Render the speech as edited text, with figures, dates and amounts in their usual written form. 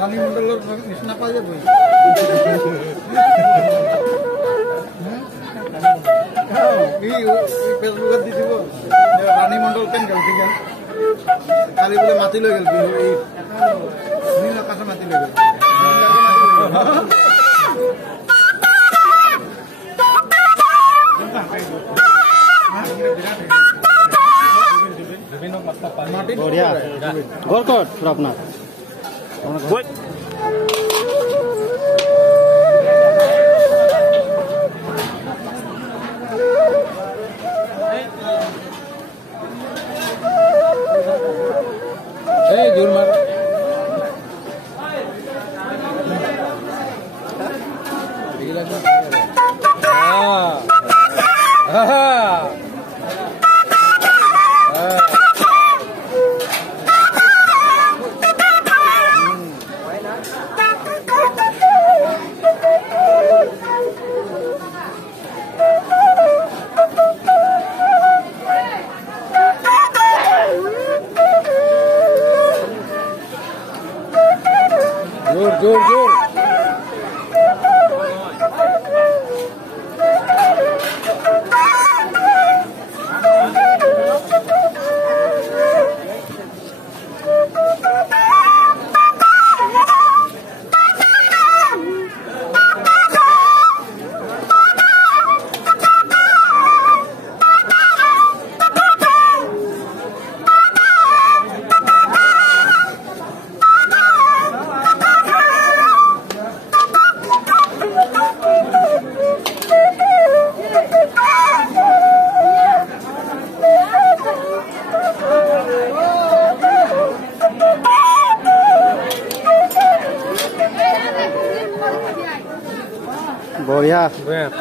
রানী মন্ডলের নিশনা পাওয়া যাবে ফেসবুকত দি দিব রানী মন্ডল কেন গেল ঠিক আছে কালি বলে মাতি লৈ গেল এই নীল আকাশে মাতি লৈ গেল बढ़िया गोल कोट पूरा अपना जोर मार जोर जोर जोर बढ़िया